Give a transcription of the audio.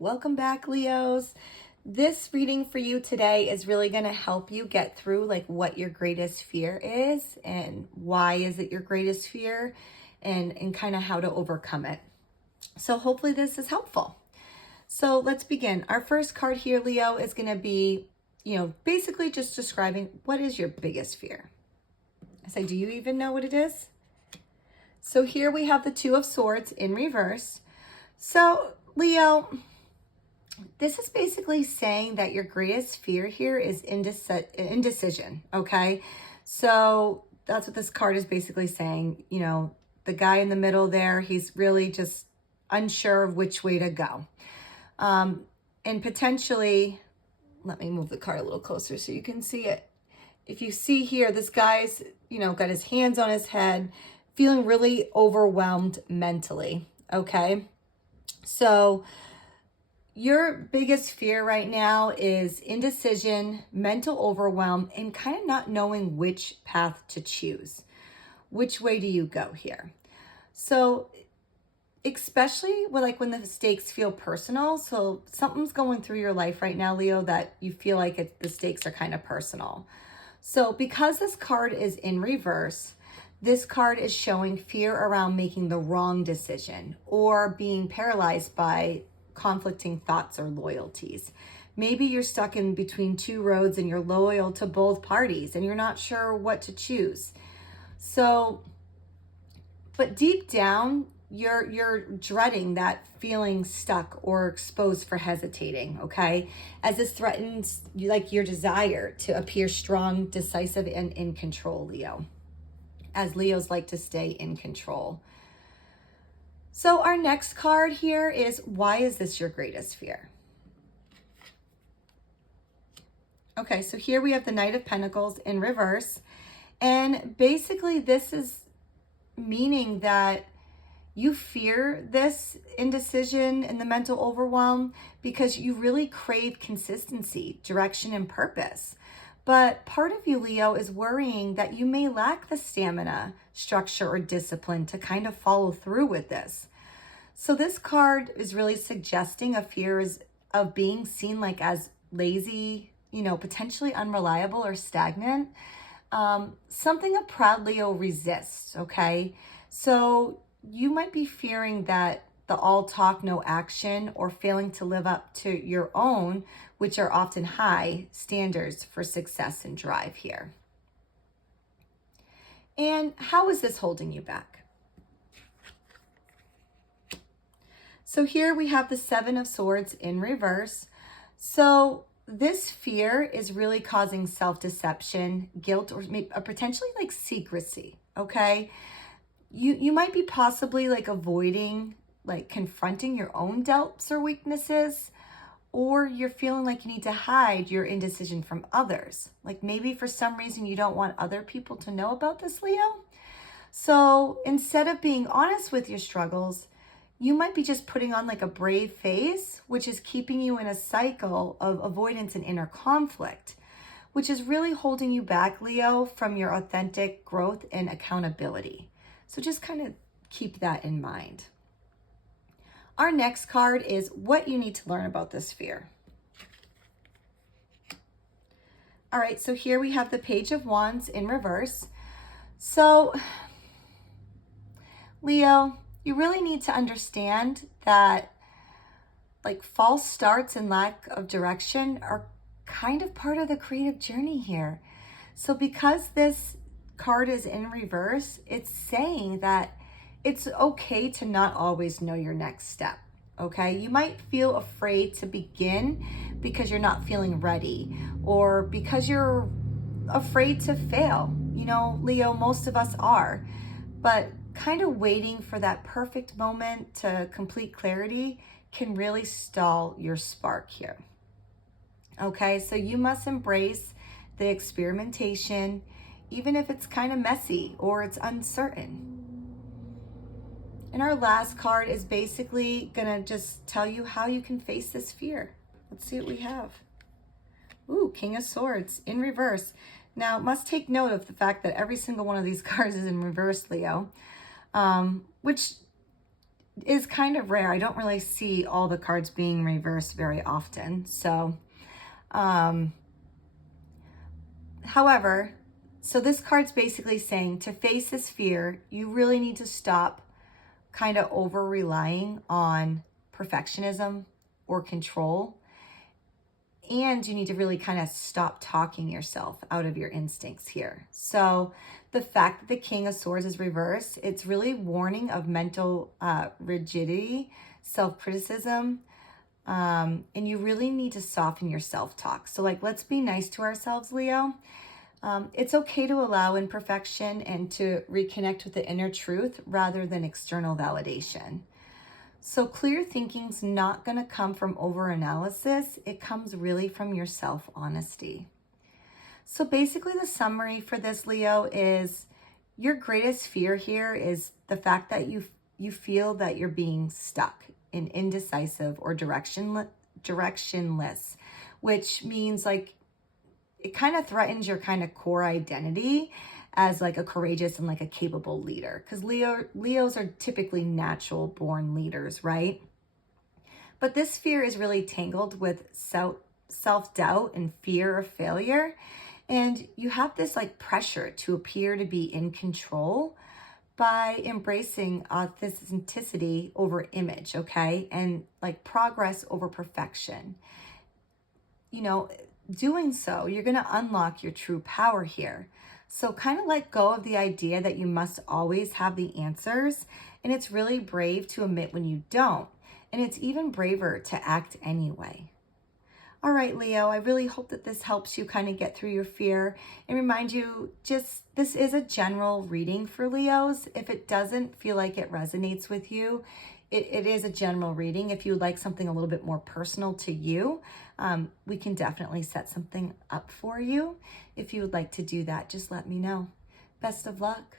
Welcome back, Leos. This reading for you today is really going to help you get through like what your greatest fear is and why is it your greatest fear and kind of how to overcome it. So hopefully this is helpful. So let's begin. Our first card here, Leo, is going to be, basically just describing what is your biggest fear. I say, do you even know what it is? So here we have the Two of Swords in reverse. So Leo, this is basically saying that your greatest fear here is indecision, okay? So that's what this card is basically saying. The guy in the middle there, he's really just unsure of which way to go. And potentially, let me move the card a little closer so you can see it. If you see here, this guy's, got his hands on his head, feeling really overwhelmed mentally, okay? So your biggest fear right now is indecision, mental overwhelm, and kind of not knowing which path to choose. Which way do you go here? So especially when the stakes feel personal. So something's going through your life right now, Leo, that you feel like the stakes are kind of personal. So because this card is in reverse, this card is showing fear around making the wrong decision or being paralyzed by conflicting thoughts or loyalties. Maybe you're stuck in between two roads and you're loyal to both parties and you're not sure what to choose. So, but deep down, you're dreading that feeling stuck or exposed for hesitating, okay? As this threatens like your desire to appear strong, decisive, and in control, Leo. As Leos like to stay in control. So our next card here is, why is this your greatest fear? Okay, so here we have the Knight of Pentacles in reverse. And basically this is meaning that you fear this indecision and the mental overwhelm because you really crave consistency, direction, and purpose. But part of you, Leo, is worrying that you may lack the stamina, structure, or discipline to kind of follow through with this. So this card is really suggesting a fear of being seen like as lazy, potentially unreliable or stagnant. Something a proud Leo resists, okay? So you might be fearing that the all talk, no action, or failing to live up to your own, which are often high standards for success and drive here. And how is this holding you back? So here we have the Seven of Swords in reverse. So this fear is really causing self-deception, guilt, or maybe potentially like secrecy, okay? You might be possibly like avoiding like confronting your own doubts or weaknesses, or you're feeling like you need to hide your indecision from others. Like maybe for some reason you don't want other people to know about this, Leo. So instead of being honest with your struggles, you might be just putting on like a brave face, which is keeping you in a cycle of avoidance and inner conflict, which is really holding you back, Leo, from your authentic growth and accountability. So just kind of keep that in mind. Our next card is what you need to learn about this fear. All right, so here we have the Page of Wands in reverse. So, Leo, you really need to understand that like false starts and lack of direction are kind of part of the creative journey here. So because this card is in reverse, it's saying that it's okay to not always know your next step, okay? You might feel afraid to begin because you're not feeling ready or because you're afraid to fail. Leo, most of us are, but kind of waiting for that perfect moment to complete clarity can really stall your spark here. Okay, so you must embrace the experimentation, even if it's kind of messy or it's uncertain. And our last card is basically gonna just tell you how you can face this fear. Let's see what we have. Ooh, King of Swords in reverse. Now, must take note of the fact that every single one of these cards is in reverse, Leo, which is kind of rare. I don't really see all the cards being reversed very often. So, however, so this card's basically saying to face this fear, you really need to stop kind of over relying on perfectionism or control. And you need to really kind of stop talking yourself out of your instincts here. So the fact that the King of Swords is reversed, it's really warning of mental rigidity, self-criticism, and you really need to soften your self-talk. So like, let's be nice to ourselves, Leo. It's okay to allow imperfection and to reconnect with the inner truth rather than external validation. So clear thinking's not going to come from over-analysis. It comes really from your self-honesty. So basically the summary for this, Leo, is your greatest fear here is the fact that you feel that you're being stuck and indecisive or directionless, which means like it kind of threatens your kind of core identity as like a courageous and like a capable leader, because Leos are typically natural born leaders, right? But this fear is really tangled with self-doubt and fear of failure. And you have this like pressure to appear to be in control by embracing authenticity over image, okay? And like progress over perfection. You know, doing so, you're going to unlock your true power here. So kind of let go of the idea that you must always have the answers. And it's really brave to admit when you don't. And it's even braver to act anyway. All right, Leo, I really hope that this helps you kind of get through your fear and remind you just this is a general reading for Leos. If it doesn't feel like it resonates with you, it is a general reading. If you would like something a little bit more personal to you, we can definitely set something up for you. If you would like to do that, just let me know. Best of luck.